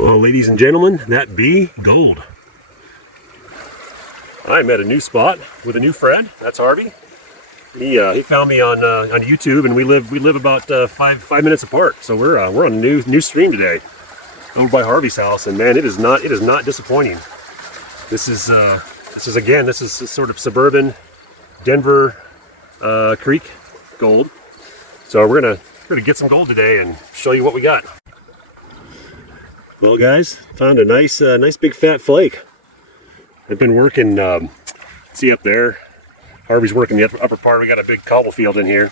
Well, ladies and gentlemen, that be gold. I'm at a new spot with a new friend. That's Harvey. He found me on YouTube, and we live about five minutes apart. So we're on a new stream today, over by Harvey's house, and man, it is not disappointing. This is sort of suburban Denver Creek gold. So we're gonna get some gold today and show you what we got. Well, guys, found a nice big fat flake. I've been working. See up there, Harvey's working the upper part. We got a big cobble field in here,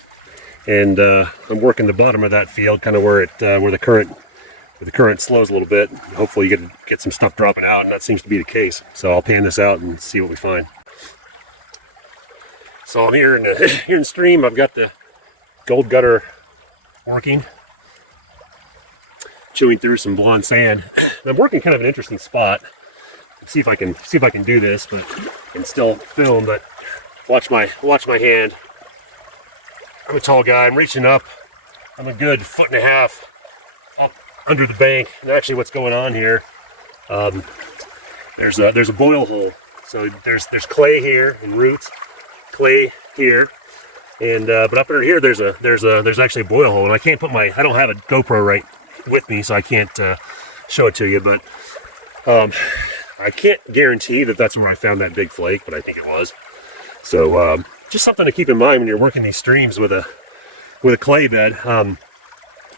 and I'm working the bottom of that field, kind of where the current slows a little bit. Hopefully, you get some stuff dropping out, and that seems to be the case. So I'll pan this out and see what we find. So I'm here in the stream. I've got the gold gutter working, chewing through some blonde sand. And I'm working kind of an interesting spot. See if I can do this, but and still film. But watch my hand. I'm a tall guy. I'm reaching up. I'm a good 1.5 feet up under the bank. And actually, what's going on here? There's a boil hole. So there's clay here and roots, clay here, and but up under here there's actually a boil hole. And I can't I don't have a GoPro right with me, so I can't show it to you. But I can't guarantee that that's where I found that big flake, but I think it was. So just something to keep in mind when you're working these streams with a clay bed.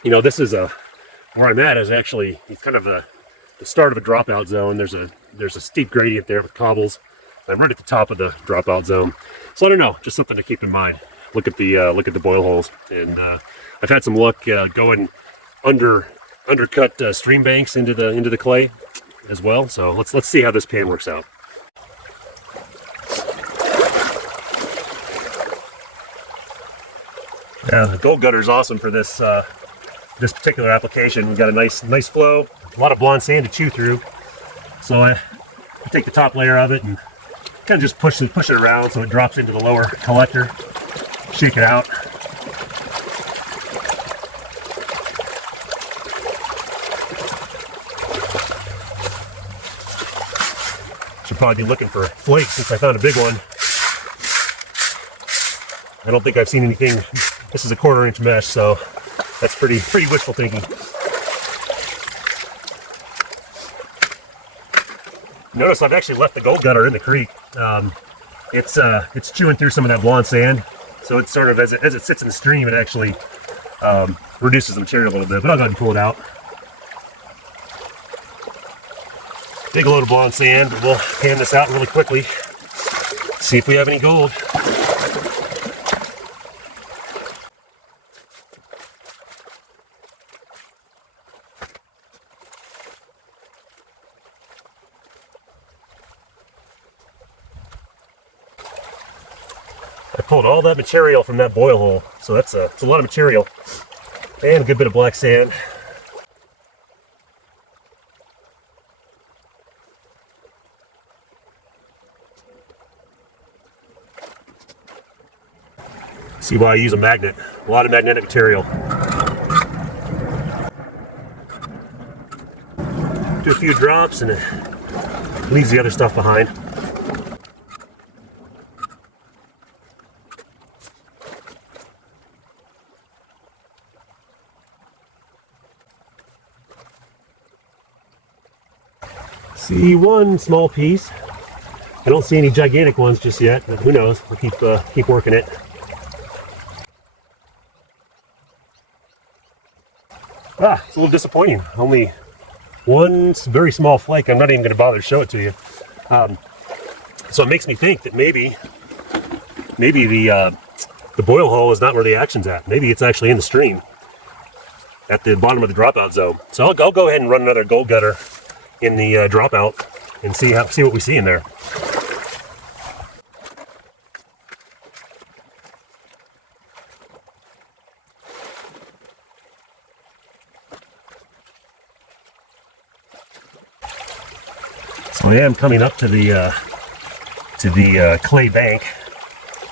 This is where I'm at is actually kind of the start of a dropout zone. There's a steep gradient there with cobbles. I'm right at the top of the dropout zone. So I don't know, just something to keep in mind. Look at the boil holes, and I've had some luck going undercut stream banks into the clay as well. So let's see how this pan works out. Yeah, the gold gutter is awesome for this particular application. We've got a nice flow, a lot of blonde sand to chew through. So I take the top layer of it and kind of just push it around so it drops into the lower collector. Shake it out. Should probably be looking for flakes since I found a big one. I don't think I've seen anything. This is a 1/4 inch mesh, so that's pretty wishful thinking. Notice I've actually left the gold gutter in the creek. It's chewing through some of that blonde sand, so it's sort of as it sits in the stream, it actually reduces the material a little bit. But I'll go ahead and pull it out. Big load of blonde sand, but we'll pan this out really quickly. See if we have any gold. I pulled all that material from that boil hole, so it's a lot of material, and a good bit of black sand. See why I use a magnet. A lot of magnetic material. Do a few drops and it leaves the other stuff behind. See one small piece. I don't see any gigantic ones just yet, but who knows? We'll keep working it. It's a little disappointing. Only one very small flake. I'm not even going to bother to show it to you. So it makes me think that maybe the boil hole is not where the action's at. Maybe it's actually in the stream at the bottom of the dropout zone. So I'll go ahead and run another gold gutter in the dropout and see what we see in there. So I am coming up to the clay bank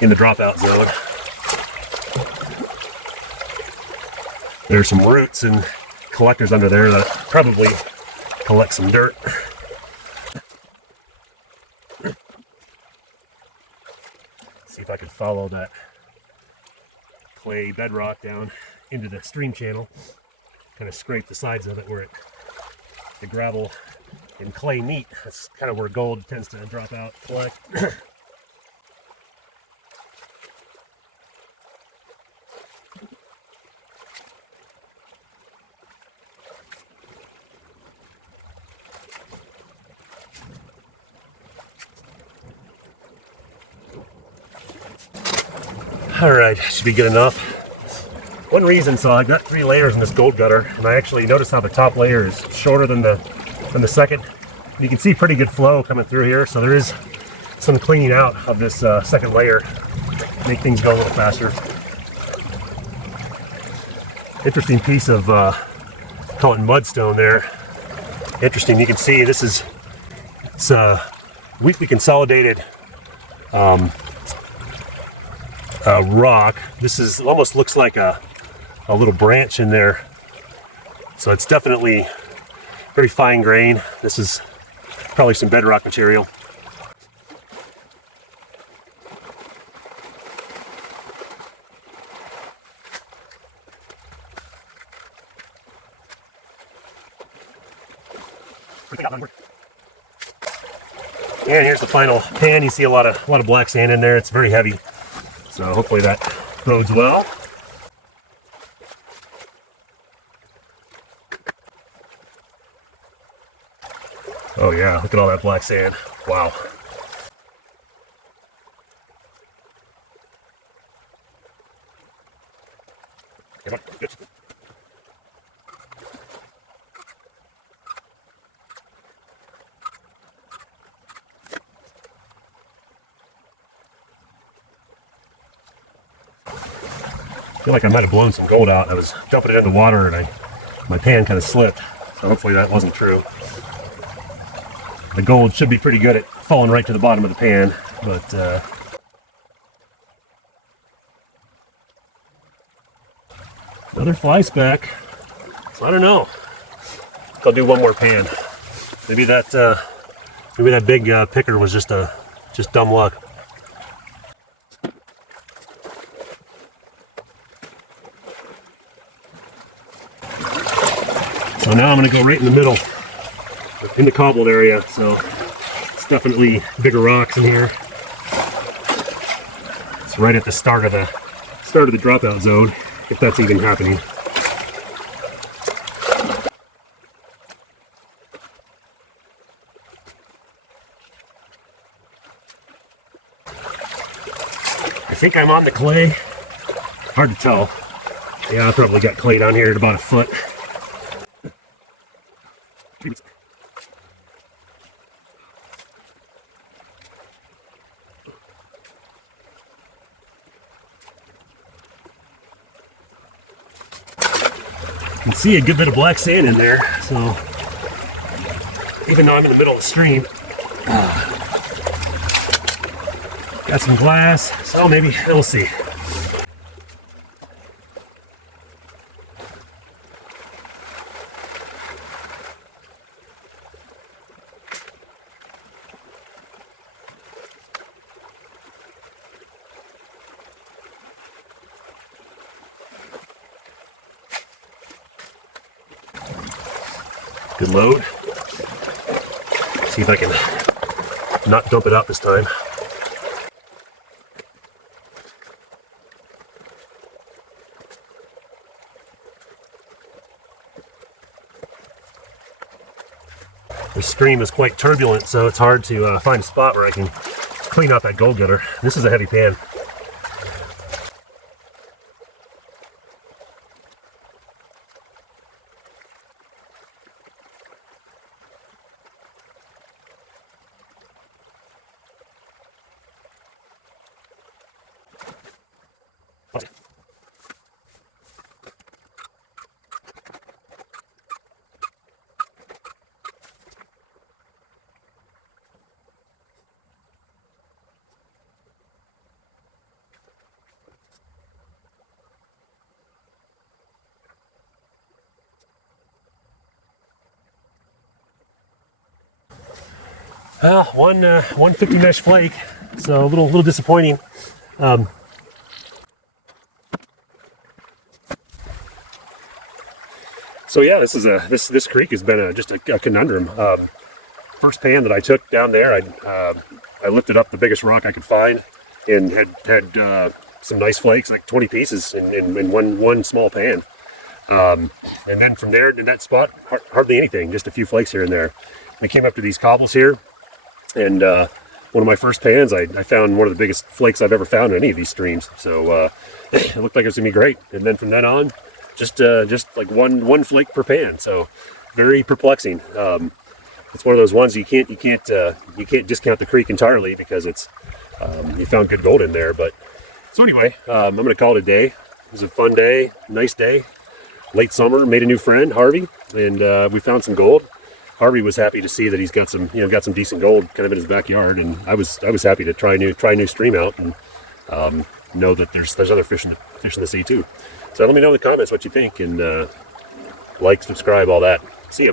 in the dropout zone. There's some roots and collectors under there that probably collect some dirt. See if I can follow that clay bedrock down into the stream channel. Kind of scrape the sides of it where the gravel and clay meet. That's kind of where gold tends to drop out, collect. All right, should be good enough. One reason, so I've got 3 layers in this gold gutter, and I actually noticed how the top layer is shorter than the second. You can see pretty good flow coming through here, so there is some cleaning out of this second layer, make things go a little faster. Interesting piece of call it mudstone there. Interesting. You can see this is weakly consolidated rock. This is almost looks like a little branch in there, so it's definitely very fine grain. This is probably some bedrock material. And here's the final pan. You see a lot of black sand in there. It's very heavy, so hopefully that bodes well. Oh yeah, look at all that black sand. Wow. I feel like I might have blown some gold out. I was dumping it in the water and my pan kind of slipped. So hopefully that wasn't true. The gold should be pretty good at falling right to the bottom of the pan, but another fly speck. So I don't know. I'll do one more pan. Maybe that big picker was just dumb luck. So now I'm going to go right in the middle, in the cobbled area. So it's definitely bigger rocks in here. It's right at the start of the dropout zone, if that's even happening. I think I'm on the clay. Hard to tell. Yeah, I probably got clay down here at about a foot. You can see a good bit of black sand in there, so even though I'm in the middle of the stream, got some glass, so maybe we'll see. Good load. See if I can not dump it out this time. The stream is quite turbulent, so it's hard to find a spot where I can clean out that gold gutter. This is a heavy pan. Well, one 50 mesh flake, so a little disappointing. So yeah, this creek has been just a conundrum. First pan that I took down there, I lifted up the biggest rock I could find, and had some nice flakes, like 20 pieces in one small pan. And then from there, in that spot, hardly anything, just a few flakes here and there. I came up to these cobbles here, and one of my first pans, I found one of the biggest flakes I've ever found in any of these streams. So it looked like it was gonna be great. And then from then on, just like one flake per pan. So very perplexing. It's one of those ones you can't discount the creek entirely, because it's you found good gold in there. But so anyway, I'm gonna call it a day. It was a fun day, nice day, late summer. Made a new friend, Harvey, and we found some gold. Harvey was happy to see that he's got some decent gold kind of in his backyard, and I was happy to try a new stream out, and know that there's other fish in the sea too. So let me know in the comments what you think, and like, subscribe, all that. See ya.